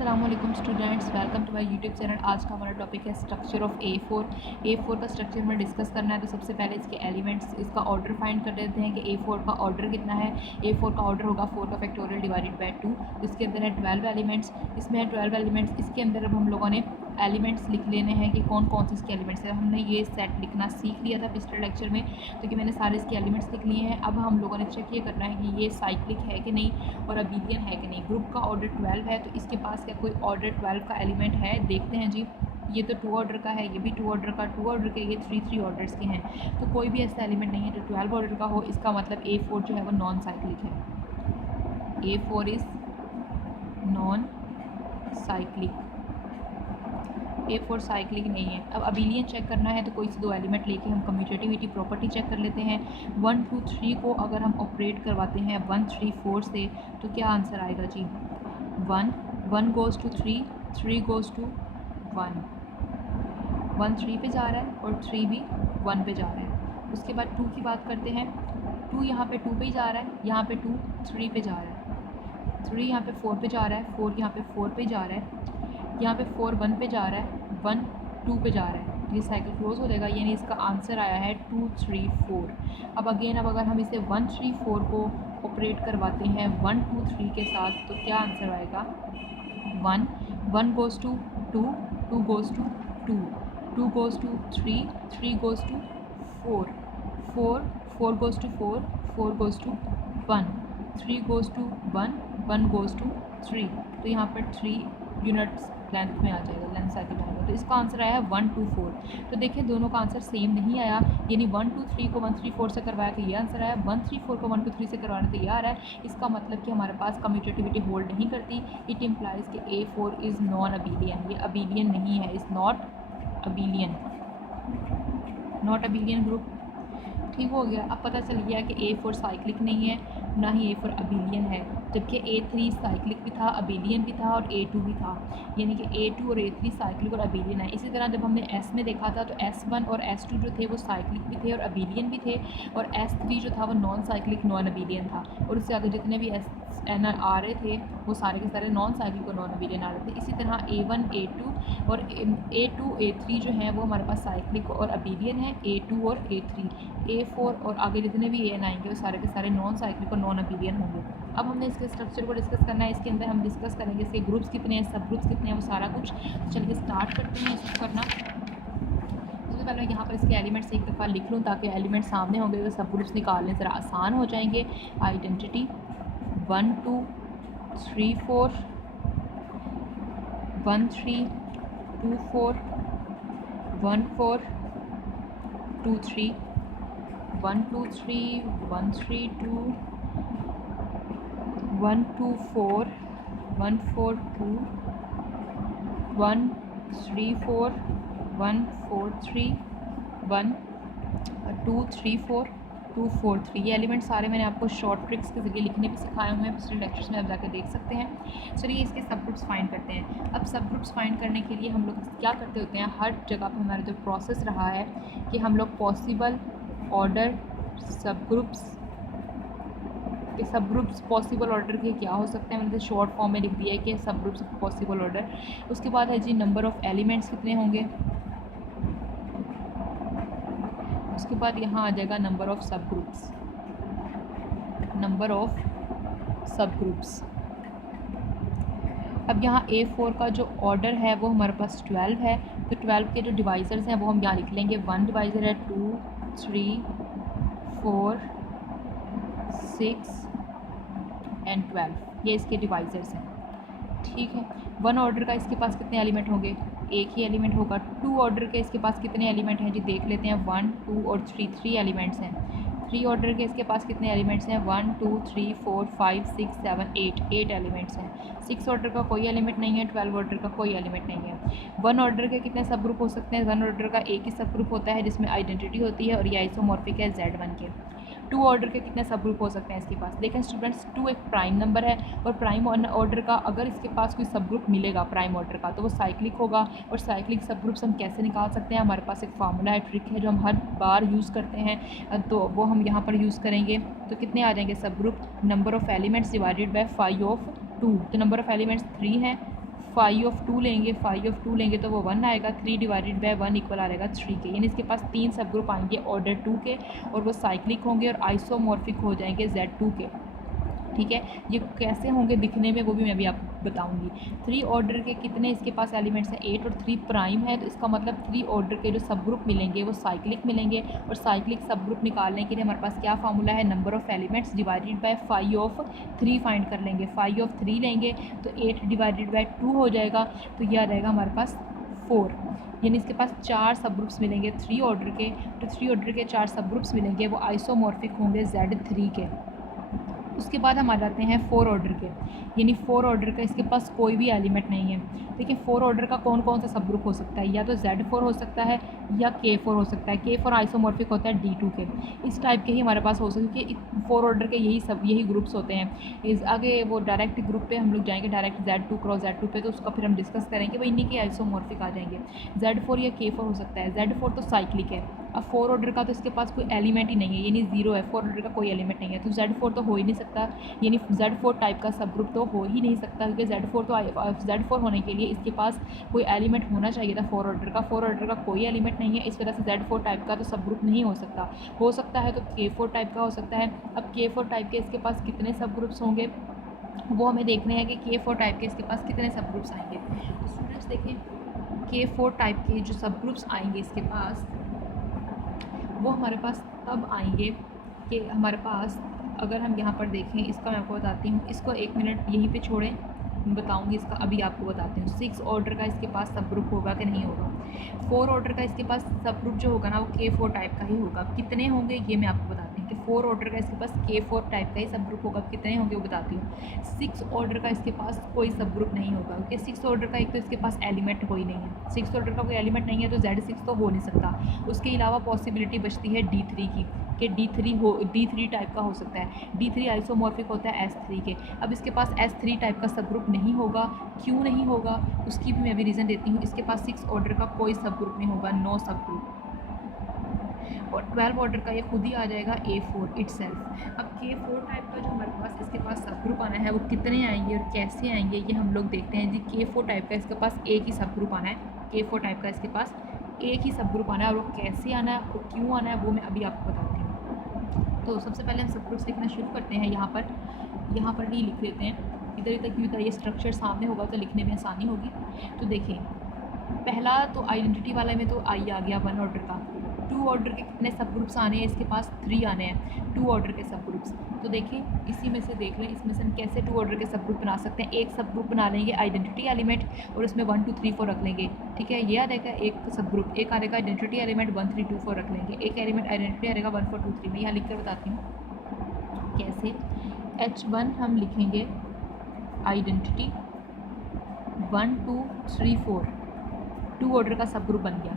अस्सलाम वालेकुम students, welcome to my YouTube channel. आज का हमारा टॉपिक है स्ट्रक्चर ऑफ ए4 का स्ट्रक्चर हमें डिस्कस करना है। तो सबसे पहले इसके एलिमेंट्स, इसका ऑर्डर फाइंड कर लेते हैं कि ए4 का ऑर्डर कितना है। ए4 का ऑर्डर होगा 4 का फैक्टोरियल डिवाइडेड बाय 2। इसके अंदर है 12 एलिमेंट्स, इसमें है 12 एलिमेंट्स। इसके अंदर अब हम लोगों ने एलिमेंट्स लिख लेने हैं कि कौन कौन से इसके एलिमेंट्स हैं। हमने ये सेट लिखना सीख लिया था पिछले लेक्चर में, तो कि मैंने सारे इसके एलिमेंट्स लिख लिए हैं। अब हम लोगों ने चेक ये करना है कि ये साइक्लिक है कि नहीं और अबीलियन है कि नहीं। ग्रुप का ऑर्डर 12 है, तो इसके पास क्या कोई ऑर्डर 12 का एलिमेंट है? देखते हैं जी। ये तो 2 ऑर्डर का है, ये भी 2 ऑर्डर का, 2 ऑर्डर के, ये 3 ऑर्डर्स के हैं। तो कोई भी ऐसा एलिमेंट नहीं है जो 12 ऑर्डर का हो। इसका मतलब A4 जो है वो नॉन साइक्लिक है। A4 is non cyclic. A4 cyclic नहीं है। अब अबीलियन चेक करना है, तो कोई से 2 एलिमेंट लेके हम कम्यूटेटिविटी प्रॉपर्टी चेक कर लेते हैं। 1 2 3 को अगर हम ऑपरेट करवाते हैं 1 3 4 से, तो क्या आंसर आएगा जी? 1 गोज़ टू 3, 3 गोज़ टू 1। 1 3 पे जा रहा है और 3 भी 1 पे जा रहा है। उसके बाद 2 की बात करते हैं। 2 यहाँ पे 2 पे ही जा रहा है, यहाँ पे 2 3 पे जा रहा है, 3 यहाँ पे 4 पे जा रहा है, 4 यहाँ पे 4 पे जा रहा है, यहाँ पे 4 1 पे जा रहा है, 1 2 पे जा रहा है। ये साइकिल क्लोज हो जाएगा, यानी इसका आंसर आया है 2 3 4। अब अगर हम इसे 1 3 4 को ऑपरेट करवाते हैं 1 2 3 के साथ, तो क्या आंसर आएगा? 1 goes to 2, 2 goes to 2, 2 goes to 3, 3 goes to 4, 4 goes to 4, 4 goes to 1, 3 goes to 1, 1 goes to 3। तो यहाँ पर 3 यूनिट्स लेंथ में आ जाएगा, लेंथ साइकिल बनेगा। तो इसका आंसर आया है 1 2 4। तो देखिए दोनों का आंसर सेम नहीं आया, यानी 1 2 3 को 1 3 4 से करवाया तो ये आंसर आया, 1 3 4 को 1 2 3 से करवाना तो ये आ रहा है। इसका मतलब कि हमारे पास कम्यूटेटिविटी होल्ड नहीं करती। इट इम्प्लाइज कि A4 इज़ नॉन अबीलियन। ये अबीलियन नहीं है, इज़ नॉट अबीलियन, नॉट अबीलियन ग्रुप। ठीक हो गया। अब पता चल गया कि A4 साइक्लिक नहीं है, ना ही A4 अबीलियन है, जबकि A3 साइक्लिक भी था, अबीलियन भी था और A2 भी था। यानी कि A2 और A3 साइक्लिक और अबीलियन है। इसी तरह जब हमने S में देखा था, तो S1 और S2 जो थे वो साइक्लिक भी थे और अबीलियन भी थे, और S3 जो था वो नॉन साइक्लिक नॉन अबीलियन था। और उससे आगे जितने भी SN आ रहे थे वो सारे के सारे नॉन साइक्लिक और नॉन अबीलियन आ रहे थे। इसी तरह A1 A2 और A2 A3 जो हैं वो हमारे पास साइक्लिक और अबीलियन है, A2 और A3। A4 और आगे जितने भी AN आएंगे वो सारे के सारे नॉन साइक्लिक और नॉन अबीलियन होंगे। अब हमने इसके स्ट्रक्चर को डिस्कस करना है। इसके अंदर हम डिस्कस करेंगे इसके ग्रुप्स कितने हैं, सब ग्रुप्स कितने हैं, वो सारा कुछ। चलिए स्टार्ट करते हैं इसको करना। सबसे पहले यहाँ पर इसके एलिमेंट्स एक दफ़ा लिख लूँ ताकि एलिमेंट सामने होंगे तो सब ग्रुप्स निकालने ज़रा आसान हो जाएंगे। आइडेंटिटी 1 2 3 4, 1 3 2 4, 1 4 2 3, 1 2 3 1 3 2, 1 2 4 1 4 2, 1 3 4 1 4 3, 1 2 3 4 2 4 3। ये एलिमेंट सारे मैंने आपको शॉर्ट ट्रिक्स के ज़रिए लिखने भी सिखाए हुए हैं, पिछले लेक्चर्स में आप जाकर देख सकते हैं। चलिए इसके सब ग्रुप्स फाइंड करते हैं। अब सब ग्रुप्स फाइंड करने के लिए हम लोग क्या करते होते हैं, हर जगह पे हमारा जो प्रोसेस रहा है कि हम लोग पॉसिबल ऑर्डर सब ग्रुप्स पॉसिबल ऑर्डर के क्या हो सकते हैं, मैंने शॉर्ट फॉर्म में लिख दिया है कि सब ग्रुप्स पॉसिबल ऑर्डर। उसके बाद है जी नंबर ऑफ़ एलिमेंट्स कितने होंगे। उसके बाद यहाँ आ जाएगा नंबर ऑफ़ सब ग्रुप्स, नंबर ऑफ़ सब ग्रुप्स। अब यहाँ A4 का जो ऑर्डर है वो हमारे पास 12 है, तो 12 के जो डिवाइज़र्स हैं वो हम यहाँ लिख लेंगे। 1 डिवाइज़र है 2 3 4 6 एंड 12, ये इसके डिवाइज़र्स हैं। ठीक है। 1 ऑर्डर का इसके पास कितने एलिमेंट होंगे? एक ही एलिमेंट होगा। 2 ऑर्डर के इसके पास कितने एलिमेंट हैं जी, देख लेते हैं। 1 2 और 3 एलिमेंट्स हैं। 3 ऑर्डर के इसके पास कितने एलिमेंट्स हैं? 1 2 3 4 5 6 7 8 एलिमेंट्स हैं। 6 ऑर्डर का कोई एलिमेंट नहीं है, 12 ऑर्डर का कोई एलिमेंट नहीं है। 1 ऑर्डर के कितने सब ग्रुप हो सकते हैं? 1 ऑर्डर का एक ही सब ग्रुप होता है जिसमें आइडेंटिटी होती है और ये आइसोमॉर्फिक है Z1 के। 2 ऑर्डर के कितने सब ग्रुप हो सकते हैं इसके पास? देखें स्टूडेंट्स, 2 एक प्राइम नंबर है और प्राइम ऑर्डर का अगर इसके पास कोई सब ग्रुप मिलेगा प्राइम ऑर्डर का तो वो साइक्लिक होगा। और साइक्लिक सब ग्रुप्स हम कैसे निकाल सकते हैं? हमारे पास एक फार्मूला है, ट्रिक है जो हम हर बार यूज़ करते हैं, तो वो हम यहाँ पर यूज़ करेंगे। तो कितने आ जाएंगे सब group? Number of elements divided by 5 of 2। तो नंबर ऑफ़ एलिमेंट्स 3 हैं, 5 लेंगे, 5 लेंगे तो वो 1 आएगा, 3 डिवाइडेड बाय 1 इक्वल आ जाएगा 3 के। यानी इसके पास 3 सब ग्रुप आएंगे ऑर्डर 2 के और वो साइक्लिक होंगे और आइसोमॉर्फिक हो जाएंगे Z2 के। ठीक है, ये कैसे होंगे दिखने में वो भी मैं भी आपको बताऊंगी। 3 ऑर्डर के कितने इसके पास एलिमेंट्स हैं 8 और 3 प्राइम है, तो इसका मतलब 3 ऑर्डर के जो सब ग्रुप मिलेंगे वो साइक्लिक मिलेंगे। और साइक्लिक सब ग्रुप निकालने के लिए हमारे पास क्या फार्मूला है, number of elements divided by 5/3 find कर लेंगे। 5/3 लेंगे तो 8 डिवाइडेड बाय 2 हो जाएगा, तो ये आ जाएगा हमारे पास 4। यानी इसके पास 4 सब ग्रुप्स मिलेंगे 3 ऑर्डर के। तो 3 ऑर्डर के 4 सब ग्रुप्स मिलेंगे, वो आइसोमॉर्फिक होंगे Z3 के। उसके बाद हम आ जाते हैं 4 ऑर्डर के। यानी 4 ऑर्डर का इसके पास कोई भी एलिमेंट नहीं है। देखिए 4 ऑर्डर का कौन कौन सा सब ग्रुप हो सकता है, या तो Z4 हो सकता है या K4 हो सकता है। K4 आइसोमॉर्फिक होता है D2 के। इस टाइप के ही हमारे पास हो सकते हैं कि 4 ऑर्डर के यही ग्रुप्स होते हैं। इस आगे वो डायरेक्ट ग्रुप पे हम लोग जाएंगे, डायरेक्ट Z2 क्रॉस Z2 पे, तो उसका फिर हम डिस्कस करेंगे, वो इन्हीं के आइसोमॉर्फिक आ जाएंगे। Z4 या K4 हो सकता है। Z4 तो साइक्लिक है। अब 4 ऑर्डर का तो इसके पास कोई एलिमेंट ही नहीं है, यानी 0 है। 4 ऑर्डर का कोई एलिमेंट नहीं है, तो Z4 तो हो ही नहीं सकता। यानी Z4 टाइप का सब ग्रुप तो हो ही नहीं सकता, क्योंकि Z4 होने के लिए इसके पास कोई एलिमेंट होना चाहिए था 4 ऑर्डर का। 4 ऑर्डर का कोई एलिमेंट नहीं है, इस वजह से Z4 टाइप का तो सब ग्रुप नहीं हो सकता। हो सकता है तो K4 टाइप का हो सकता है। अब K4 टाइप के इसके पास कितने सब ग्रुप्स होंगे वो हमें देखने हैं कि K4 टाइप के इसके पास कितने सब ग्रुप्स आएंगे। तो स्टूडेंट्स देखें, K4 टाइप के जो सब ग्रुप्स आएंगे इसके पास, वो हमारे पास तब आएंगे कि हमारे पास, अगर हम यहाँ पर देखें, इसका मैं आपको बताती हूँ, इसको 1 मिनट यहीं पे छोड़ें, मैं बताऊँगी इसका, अभी आपको बताती हूँ। 6 ऑर्डर का इसके पास सब ग्रुप होगा कि नहीं होगा। 4 ऑर्डर का इसके पास सब ग्रुप जो होगा ना, वो K4 टाइप का ही होगा। कितने होंगे ये मैं आपको बताती हूँ कि 4 ऑर्डर का इसके पास K4 टाइप का ही सब ग्रुप होगा। कितने होंगे वो बताती हूँ। 6 ऑर्डर का इसके पास कोई सब ग्रुप नहीं होगा, क्योंकि 6 ऑर्डर का एक तो इसके पास एलिमेंट कोई नहीं है। 6 ऑर्डर का कोई एलिमेंट नहीं है तो Z6 तो हो नहीं सकता। उसके अलावा पॉसिबिलिटी बचती है D3 की, कि D3 टाइप का हो सकता है। D3 आइसोमॉर्फिक होता है S3 के। अब इसके पास S3 टाइप का सब ग्रुप नहीं होगा। क्यों नहीं होगा उसकी भी मैं भी रीज़न देती हूँ। इसके पास 6 ऑर्डर का कोई सब ग्रुप नहीं होगा, नो सब ग्रुप। और 12 ऑर्डर का ये खुद ही आ जाएगा A4 इटसेल्फ। अब K4 टाइप का जो हमारे पास इसके पास सब ग्रुप आना है वो कितने आएंगे और कैसे आएंगे ये हम लोग देखते हैं जी। K4 टाइप का इसके पास एक ही सब ग्रुप आना है। K4 टाइप का इसके पास एक ही सब ग्रुप आना है, और वो कैसे आना है और क्यों आना है वो मैं अभी आपको बताती हूँ। तो सबसे पहले हम सब ग्रुप्स लिखना शुरू करते हैं। यहाँ पर ही लिख लेते हैं, इधर इधर क्यों था, ये स्ट्रक्चर सामने होगा तो लिखने में आसानी होगी। तो देखिए, पहला तो आइडेंटिटी वाला में तो आई आ गया 1 ऑर्डर का। 2 ऑर्डर के कितने सब ग्रुप्स आने हैं, इसके पास 3 आने हैं 2 ऑर्डर के सब ग्रुप्स। तो देखिए इसी में से देख लें, इसमें से हम कैसे 2 ऑर्डर के सब ग्रुप बना सकते हैं। एक सब ग्रुप बना लेंगे आइडेंटिटी एलिमेंट और उसमें 1 2 3 4 रख लेंगे। ठीक है, ये आ जाएगा एक सब ग्रुप। एक आ जाएगा आइडेंटिटी एलिमेंट 1 3 2 4 रख लेंगे। एक एलिमेंट आइडेंटिटी आ जाएगा 1 4 2 3। मैं यहाँ लिख कर बताती हूँ कैसे। H1 हम लिखेंगे आइडेंटिटी 1 2 3 4, 2 ऑर्डर का सब ग्रुप बन गया।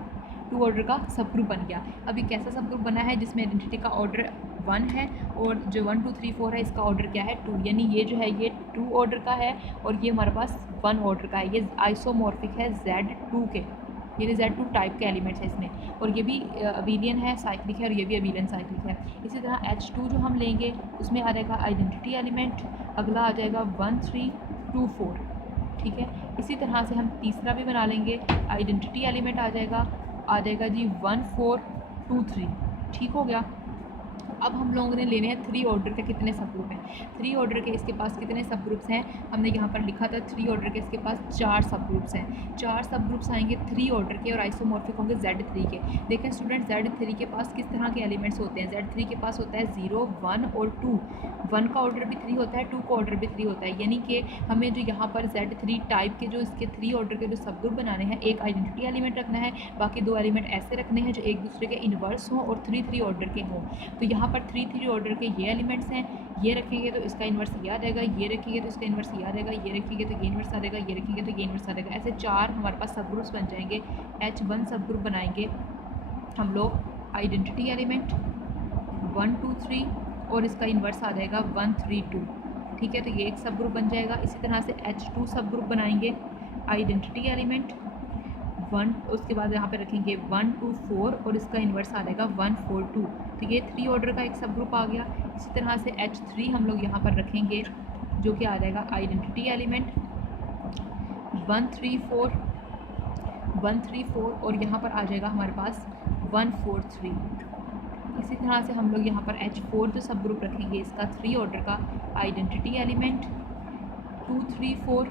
2 ऑर्डर का सब ग्रुप बन गया। अब ये कैसा सब ग्रुप बना है जिसमें आइडेंटिटी का ऑर्डर 1 है और जो 1 2 3 4 है इसका ऑर्डर क्या है 2। यानी ये जो है ये 2 ऑर्डर का है और ये हमारे पास 1 ऑर्डर का है। ये आइसोमॉर्फिक है Z2 के, यानी Z2 टाइप के एलिमेंट्स है इसमें। और ये भी अबीलियन है, साइक्लिक है, और ये भी अबीलियन साइक्लिक है। इसी तरह H2 जो हम लेंगे उसमें आ जाएगा आइडेंटिटी एलिमेंट, अगला आ जाएगा 1 3 2 4। ठीक है, इसी तरह से हम तीसरा भी बना लेंगे। आइडेंटिटी एलिमेंट आ जाएगा जी 1 4 2 3। ठीक हो गया। अब हम लोगों ने लेने हैं 3 ऑर्डर के कितने सब ग्रुप हैं। 3 ऑर्डर के इसके पास कितने सब ग्रुप्स हैं, हमने यहाँ पर लिखा था 3 ऑर्डर के इसके पास 4 सब ग्रुप्स हैं। 4 सब ग्रुप्स आएंगे 3 ऑर्डर के और आइसोमॉर्फिक होंगे Z3 के। देखें स्टूडेंट, Z3 के पास किस तरह के एलिमेंट्स होते हैं। Z3 के पास होता है 0 1 और 2। 1 का ऑर्डर भी 3 होता है, 2 का ऑर्डर भी 3 होता है। यानी कि हमें जो यहाँ पर Z3 टाइप के जो इसके 3 ऑर्डर के जो सब ग्रुप बनाने हैं, एक आइडेंटिटी एलिमेंट रखना है, बाकी 2 एलिमेंट ऐसे रखने हैं जो एक दूसरे के इन्वर्स हों और 3 3 ऑर्डर के हों। तो यहाँ पर 3 3 ऑर्डर के ये एलिमेंट्स हैं, ये रखेंगे तो इसका इन्वर्स ये आ जाएगा, ये रखेंगे तो इसका इन्वर्स ये आ जाएगा, ये रखेंगे तो ये इन्वर्स आ जाएगा, ये रखेंगे तो ये इन्वर्स आ जाएगा। ऐसे 4 हमारे पास सब ग्रुप्स बन जाएंगे। H1 सब ग्रुप बनाएंगे हम लोग आइडेंटिटी एलिमेंट 1 2 3 और इसका इन्वर्स आ जाएगा 1 3 2। ठीक है, तो ये एक सब ग्रुप बन जाएगा। इसी तरह से H2 सब ग्रुप बनाएंगे आइडेंटिटी एलिमेंट 1, उसके बाद यहाँ पे रखेंगे 1 2 4 और इसका इन्वर्स आ जाएगा 1 4 2। तो ये 3 ऑर्डर का एक सब ग्रुप आ गया। इसी तरह से H3 हम लोग यहाँ पर रखेंगे जो कि आ जाएगा आइडेंटिटी एलिमेंट 134 और यहाँ पर आ जाएगा हमारे पास 143। इसी तरह से हम लोग यहाँ पर H4 जो सब ग्रुप रखेंगे इसका 3 ऑर्डर का आइडेंटिटी एलिमेंट 234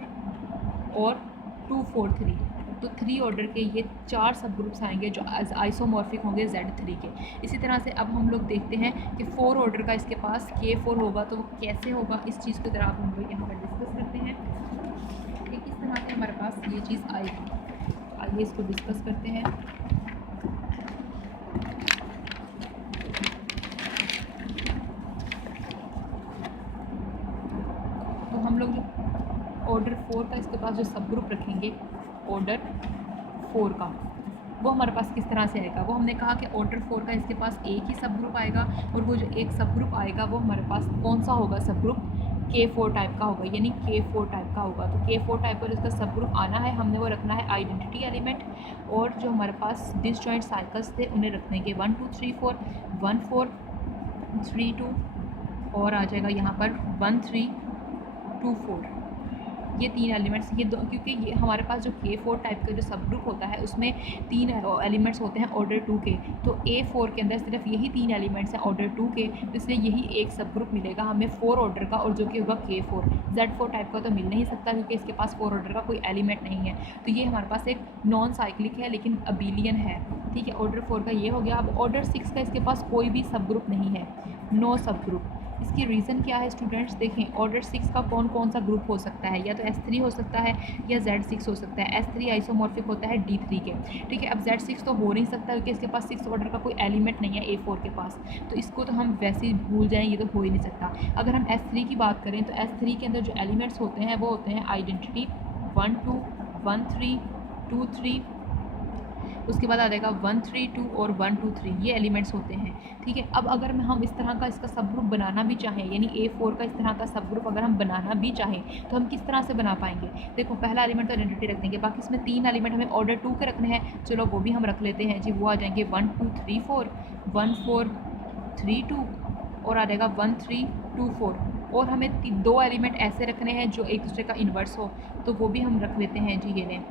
और 243, तो 3 ऑर्डर के ये 4 सब ग्रुप्स आएंगे जो आइसोमॉर्फिक होंगे Z3 के। इसी तरह से अब हम लोग देखते हैं कि 4 ऑर्डर का इसके पास K4 होगा तो वो कैसे होगा, इस चीज़ की तरह हम लोग यहाँ पर डिस्कस करते हैं कि किस तरह से हमारे पास ये चीज़ आएगी। आइए इसको डिस्कस करते हैं। तो हम लोग ऑर्डर 4 का इसके पास जो सब ग्रुप रखेंगे ऑर्डर 4 का, वो हमारे पास किस तरह से आएगा। वो हमने कहा कि ऑर्डर 4 का इसके पास एक ही सब ग्रुप आएगा और वो जो एक सब ग्रुप आएगा वो हमारे पास कौन सा होगा, सब ग्रुप K4 टाइप का होगा, यानी K4 टाइप का होगा। तो K4 टाइप का जिसका सब ग्रुप आना है हमने वो रखना है आइडेंटिटी एलिमेंट, और जो हमारे पास डिसजॉइंट साइकिल्स थे उन्हें रखने के 1 2 3 4 1 4 3 2 और आ जाएगा यहाँ पर 1 3 2 4। ये 3 एलिमेंट्स, ये दो, क्योंकि ये हमारे पास जो K4 टाइप का जो सब ग्रुप होता है उसमें 3 एलिमेंट्स होते हैं ऑर्डर 2 के, तो A4 के अंदर सिर्फ यही 3 एलिमेंट्स हैं ऑर्डर 2 के, तो इसलिए यही एक सब ग्रुप मिलेगा हमें 4 ऑर्डर का, और जो कि होगा K4। Z4 टाइप का तो मिल नहीं सकता क्योंकि इसके पास 4 ऑर्डर का कोई एलिमेंट नहीं है, तो ये हमारे पास एक नॉन साइक्लिक है लेकिन अबीलियन है। ठीक है, ऑर्डर 4 का ये हो गया। अब ऑर्डर 6 का इसके पास कोई भी सब ग्रुप नहीं है, नो सब ग्रुप। इसकी रीज़न क्या है स्टूडेंट्स, देखें ऑर्डर 6 का कौन कौन सा ग्रुप हो सकता है, या तो S3 हो सकता है या Z6 हो सकता है। S3 आइसोमॉर्फिक होता है D3 के। ठीक है, अब Z6 तो हो नहीं सकता क्योंकि इसके पास 6 ऑर्डर का कोई एलिमेंट नहीं है A4 के पास, तो इसको तो हम वैसे ही भूल जाएं, ये तो हो ही नहीं सकता। अगर हम S3 की बात करें तो S3 के अंदर जो एलिमेंट्स होते हैं वो होते हैं आइडेंटिटी 1 2 1 3 2 3, उसके बाद आ जाएगा 1 3 2 और 1 2 3, ये एलिमेंट्स होते हैं। ठीक है, अब अगर हम इस तरह का इसका सब ग्रुप बनाना भी चाहें, यानी A4 का इस तरह का सब ग्रुप अगर हम बनाना भी चाहें तो हम किस तरह से बना पाएंगे। देखो पहला एलिमेंट तो आइडेंटिटी रख देंगे, बाकी इसमें 3 एलिमेंट हमें ऑर्डर 2 के रखने हैं, चलो वो भी हम रख लेते हैं जी। वो आ जाएंगे 1 2 3 4 1 4 3 2 और आ जाएगा 1 3 2 4, और हमें 2 एलिमेंट ऐसे रखने हैं जो एक दूसरे का इन्वर्स हो, तो वो भी हम रख लेते हैं जी ये लें।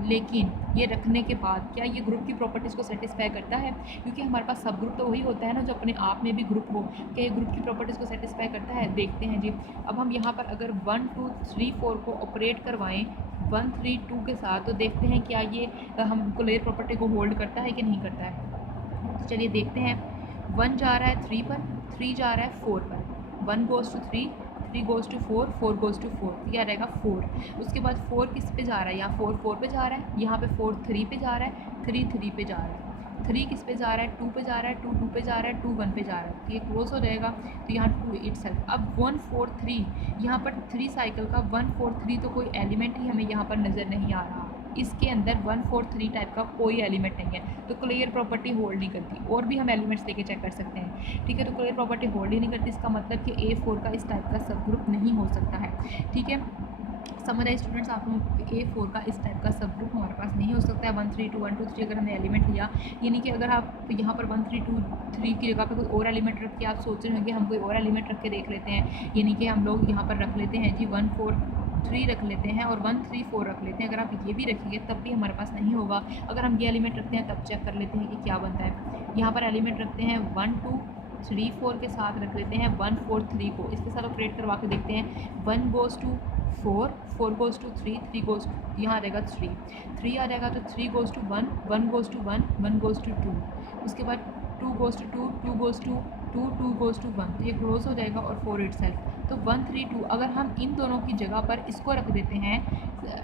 लेकिन ये रखने के बाद क्या ये ग्रुप की प्रॉपर्टीज़ को सेटिस्फाई करता है, क्योंकि हमारे पास सब ग्रुप तो वही होता है ना जो अपने आप में भी ग्रुप हो, क्या ये ग्रुप की प्रॉपर्टीज़ को सेटिस्फाई करता है, देखते हैं जी। अब हम यहाँ पर अगर 1 2 3 4 को ऑपरेट करवाएं 1 3 2 के साथ, तो देखते हैं क्या ये हमको लेयर प्रॉपर्टी को होल्ड करता है कि नहीं करता है। तो चलिए देखते हैं, 1 जा रहा है 3 पर, 3 जा रहा है 4 पर, 1 goes to 3 3 goes to 4 4 goes to 4, तो यह रहेगा 4। उसके बाद 4 किस पे जा रहा है, यहाँ 4 4 पे जा रहा है, यहाँ पे 4 3 पे जा रहा है, 3 3 पे जा रहा है, 3 किस पे जा रहा है 2 पे जा रहा है, 2 2 पे जा रहा है, 2 1 पे जा रहा है, तो ये क्लोज हो जाएगा। तो यहाँ 2 इटसेल्फ। अब 1 4 3, यहाँ पर 3 साइकिल का 1 4 3 तो कोई एलिमेंट ही हमें यहाँ पर नज़र नहीं आ रहा, इसके अंदर 1 4 3 टाइप का कोई एलिमेंट नहीं है, तो क्लियर प्रॉपर्टी होल्ड नहीं करती। और भी हम एलिमेंट्स लेके चेक कर सकते हैं। ठीक है, तो क्लियर प्रॉपर्टी होल्ड ही नहीं करती, इसका मतलब कि A4 का इस टाइप का सब ग्रुप नहीं हो सकता है। ठीक है, समझ आए स्टूडेंट्स आप लोगों को, A4 का इस टाइप का सब ग्रुप हमारे पास नहीं हो सकता है। 1 3 2 1 2 3 अगर हमने एलिमेंट लिया, यानी कि अगर आप यहाँ पर 1 3 2 3 की जगह पर कोई और एलिमेंट रख के आप सोच रहे होंगे हम कोई और एलिमेंट रख के देख लेते हैं, यानी कि हम लोग यहाँ पर रख लेते हैं जी 1 4 3 रख लेते हैं और 1 3 4 रख लेते हैं। अगर आप ये भी रखेंगे तब भी हमारे पास नहीं होगा। अगर हम ये एलिमेंट रखते हैं तब चेक कर लेते हैं कि क्या बनता है। यहाँ पर एलिमेंट रखते हैं 1 2 3 4 के साथ रख लेते हैं 1 4 3 को, इसके साथ ऑपरेट करवा के देखते हैं। 1 goes to 4 4 goes to 3 3 goes to, यहाँ आ जाएगा 3 3 आ जाएगा, तो 3 goes to 1 1 goes to 1 1 goes to 2, उसके बाद 2 goes to 2 2 goes to 2 2 goes to 1, तो ये क्लोज हो जाएगा और 4 इटसेल्फ। तो 1 3 2 अगर हम इन दोनों की जगह पर इसको रख देते हैं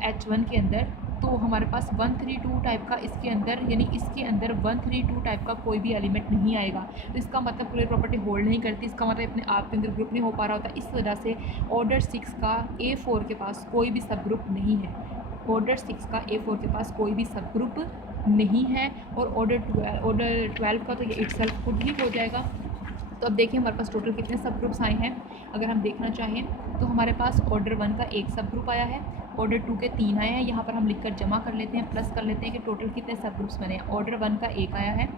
H1 के अंदर, तो हमारे पास 1 3 2 टाइप का इसके अंदर, यानी इसके अंदर 1 3 2 टाइप का कोई भी एलिमेंट नहीं आएगा। तो इसका मतलब क्लियर प्रॉपर्टी होल्ड नहीं करती, इसका मतलब अपने आप के अंदर ग्रुप नहीं हो पा रहा होता। इस वजह से ऑर्डर 6 का A4 के पास कोई भी सब ग्रुप नहीं है। ऑर्डर 6 का A4 के पास कोई भी सब ग्रुप नहीं है, और ऑर्डर 12 का तो ये इटसेल्फ खुद ही हो जाएगा। तो अब देखिए हमारे पास टोटल कितने सब ग्रुप्स आए हैं। अगर हम देखना चाहें तो हमारे पास ऑर्डर 1 का एक सब ग्रुप आया है, ऑर्डर 2 के 3 आए हैं। यहाँ पर हम लिखकर जमा कर लेते हैं, प्लस कर लेते हैं कि टोटल कितने सब ग्रुप्स बने हैं। ऑर्डर 1 का एक आया है,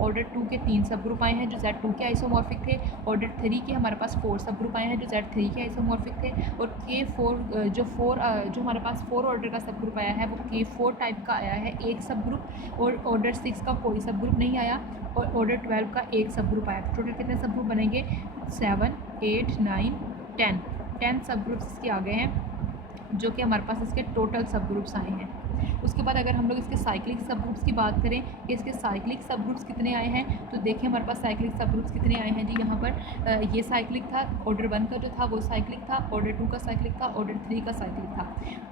ऑर्डर 2 के 3 सब ग्रुप आए हैं जो Z2 के आइसोमॉर्फिक थे। ऑर्डर 3 के हमारे पास 4 सब ग्रुप आए हैं जो Z3 के आइसोमॉर्फिक थे। और K4 जो हमारे पास 4 ऑर्डर का सब ग्रुप आया है वो K4 टाइप का आया है एक सब ग्रुप, और ऑर्डर 6 का कोई सब ग्रुप नहीं आया, और ऑर्डर 12 का एक सब ग्रुप आया। टोटल कितने सब ग्रुप बनेंगे? 7, 8, 9, 10 सब ग्रुप्स इसके आ गए हैं, जो कि हमारे पास इसके टोटल सब ग्रुप्स आए हैं। उसके बाद अगर हम लोग इसके साइक्लिक सब ग्रुप्स की बात करें कि इसके साइक्लिक सब ग्रुप्स कितने आए हैं, तो देखिए हमारे पास साइक्लिक सब ग्रुप्स कितने आए हैं जी। यहाँ पर ये साइक्लिक था, ऑर्डर 1 का जो था वो साइक्लिक था, ऑर्डर 2 का साइक्लिक था, ऑर्डर 3 का साइक्लिक था।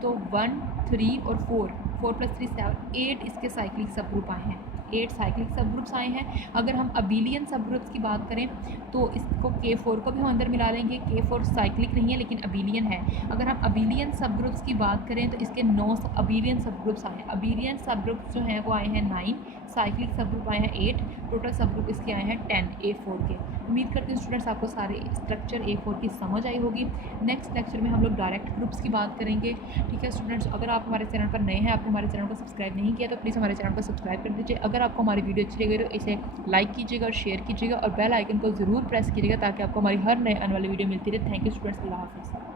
तो 1, 3 और 4 + 3 7, 8 इसके साइक्लिक सब ग्रुप आए हैं। 8 साइक्लिक सब ग्रुप्स आए हैं। अगर हम अबिलियन सब ग्रुप्स की बात करें तो इसको K4 को भी हम अंदर मिला लेंगे। K4 साइक्लिक नहीं है लेकिन अबिलियन है। अगर हम अबिलियन सब ग्रुप्स की बात करें तो इसके 9 अबिलियन सब ग्रुप्स आए हैं। अबिलियन सब ग्रुप्स जो हैं वो आए हैं 9, साइक्लिक सब ग्रुप आए हैं 8, टोटल सब ग्रुप इसके आए हैं 10 A4 के। उम्मीद करती हूँ स्टूडेंट्स आपको सारे स्ट्रक्चर A4 की समझ आई होगी। नेक्स्ट लेक्चर में हम लोग डायरेक्ट ग्रुप्स की बात करेंगे। ठीक है स्टूडेंट्स, अगर आप हमारे चैनल पर नए हैं, आपने हमारे चैनल को सब्सक्राइब नहीं किया तो प्लीज़ हमारे चैनल को सब्सक्राइब कर दीजिए। अगर आपको हमारी वीडियो अच्छी लगे तो इसे लाइक कीजिएगा और शेयर कीजिएगा और बेल आइकन को ज़रूर प्रेस कीजिएगा ताकि आपको हमारी हर नए आने वाली वीडियो मिलती रहे। थैंक यू स्टूडेंट्स, अल्लाह हाफ़िज़।